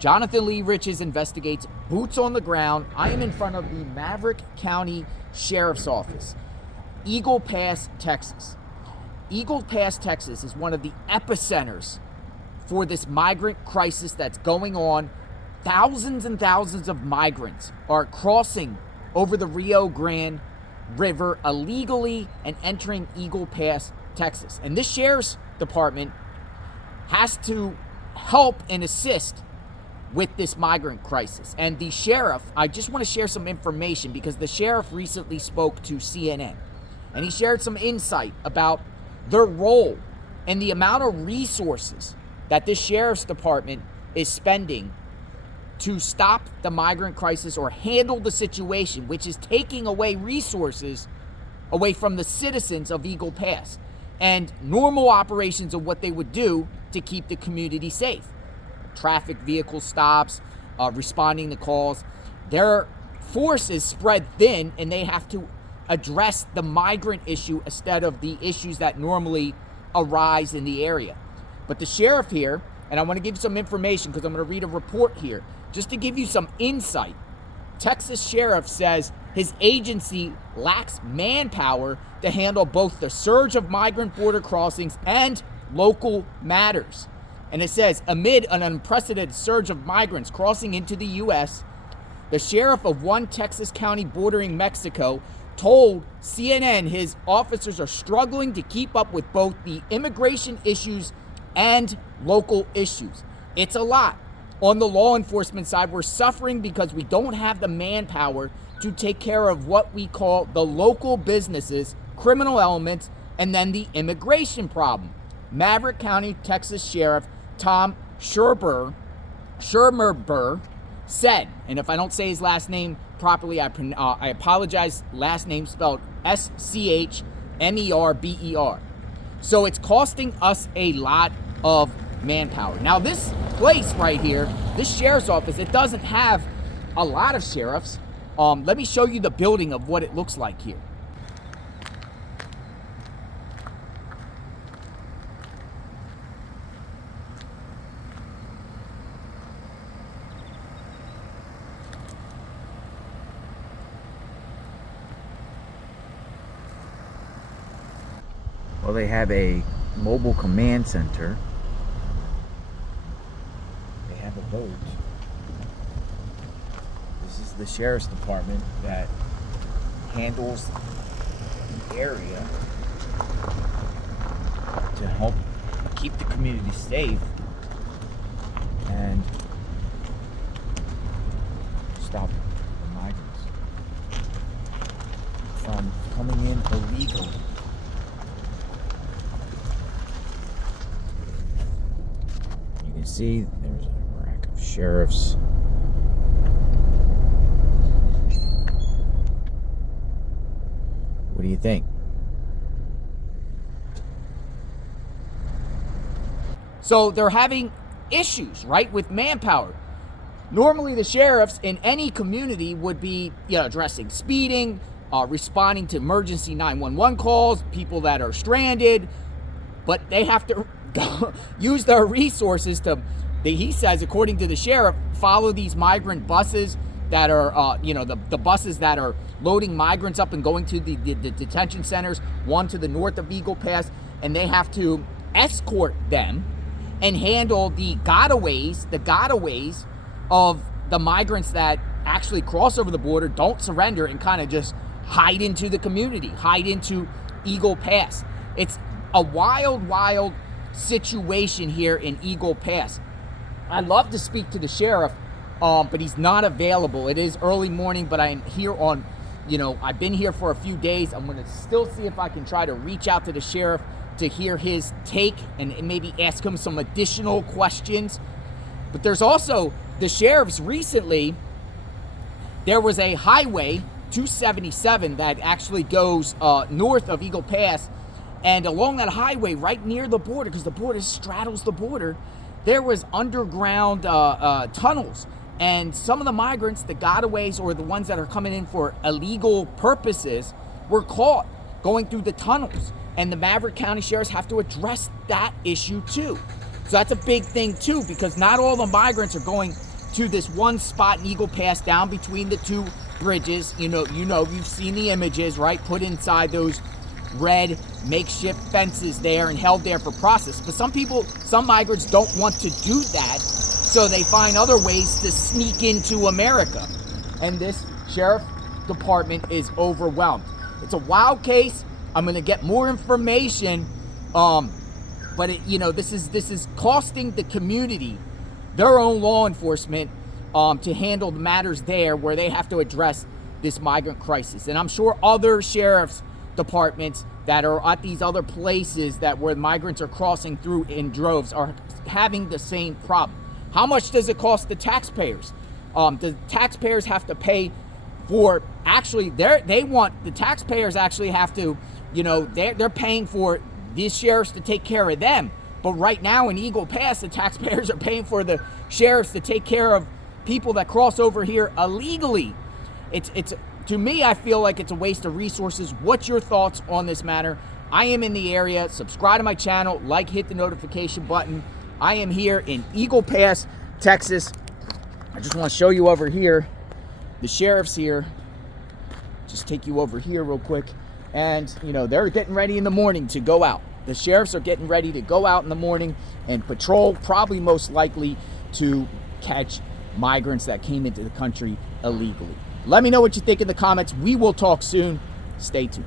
Jonathan Lee Riches investigates, boots on the ground. I am in front of the Maverick County Sheriff's Office, Eagle Pass, Texas. Eagle Pass, Texas is one of the epicenters for this migrant crisis that's going on. Thousands and thousands of migrants are crossing over the Rio Grande River illegally and entering Eagle Pass, Texas. And this sheriff's department has to help and assist with this migrant crisis. And the sheriff, I just want to share some information because the sheriff recently spoke to CNN and he shared some insight about their role and the amount of resources that this sheriff's department is spending to stop the migrant crisis or handle the situation, which is taking away resources away from the citizens of Eagle Pass and normal operations of what they would do to keep the community safe. Traffic vehicle stops, responding to calls. Their force is spread thin and they have to address the migrant issue instead of the issues that normally arise in the area. But the sheriff here, and I want to give you some information because I'm going to read a report here, just to give you some insight. Texas Sheriff says his agency lacks manpower to handle both the surge of migrant border crossings and local matters. And it says, amid an unprecedented surge of migrants crossing into the U.S., the sheriff of one Texas county bordering Mexico told CNN his officers are struggling to keep up with both the immigration issues and local issues. It's a lot. On the law enforcement side, we're suffering because we don't have the manpower to take care of what we call the local businesses, criminal elements, and then the immigration problem. Maverick County, Texas Sheriff Tom Schermerber said, and if I don't say his last name properly, I apologize. Last name spelled Schmerber. So it's costing us a lot of manpower. Now this place right here, this sheriff's office, it doesn't have a lot of sheriffs. Let me show you the building of what it looks like here. Well, they have a mobile command center. They have a boat. This is the sheriff's department that handles the area to help keep the community safe and stop the migrants from coming in illegally. You can see there's a rack of sheriffs. What do you think? So they're having issues, right, with manpower. Normally the sheriffs in any community would be, addressing speeding, responding to emergency 911 calls, people that are stranded, but they have to use their resources to, he says, according to the sheriff, follow these migrant buses that are, the buses that are loading migrants up and going to the detention centers, one to the north of Eagle Pass, and they have to escort them and handle the gotaways of the migrants that actually cross over the border, don't surrender, and kind of just hide into the community, hide into Eagle Pass. It's a wild situation here in Eagle Pass. I'd love to speak to the sheriff, but he's not available. It is early morning, but I'm here on, I've been here for a few days. I'm going to still see if I can try to reach out to the sheriff to hear his take and maybe ask him some additional questions. But there's also the sheriffs recently, there was a highway 277 that actually goes north of Eagle Pass, and along that highway right near the border, because the border straddles the border, there was underground tunnels, and some of the migrants, the gotaways or the ones that are coming in for illegal purposes, were caught going through the tunnels. And the Maverick County sheriffs have to address that issue too. So that's a big thing too, because not all the migrants are going to this one spot in Eagle Pass down between the two bridges. You've seen the images, right? Put inside those red makeshift fences there and held there for process. But some migrants don't want to do that, so they find other ways to sneak into America. And this sheriff department is overwhelmed. It's a wild case. I'm going to get more information, but this is costing the community their own law enforcement to handle the matters there where they have to address this migrant crisis. And I'm sure other sheriff's departments that are at these other places where migrants are crossing through in droves are having the same problem. How much does it cost the taxpayers? The taxpayers have to pay for, actually, the taxpayers actually have to, they're paying for these sheriffs to take care of them. But right now in Eagle Pass, the taxpayers are paying for the sheriffs to take care of people that cross over here illegally. It's to me, I feel like it's a waste of resources. What's your thoughts on this matter? I am in the area. Subscribe to my channel, hit the notification button. I am here in Eagle Pass, Texas. I just want to show you over here. The sheriff's here. Just take you over here real quick. And, they're getting ready in the morning to go out. The sheriffs are getting ready to go out in the morning and patrol, probably most likely to catch migrants that came into the country illegally. Let me know what you think in the comments. We will talk soon. Stay tuned.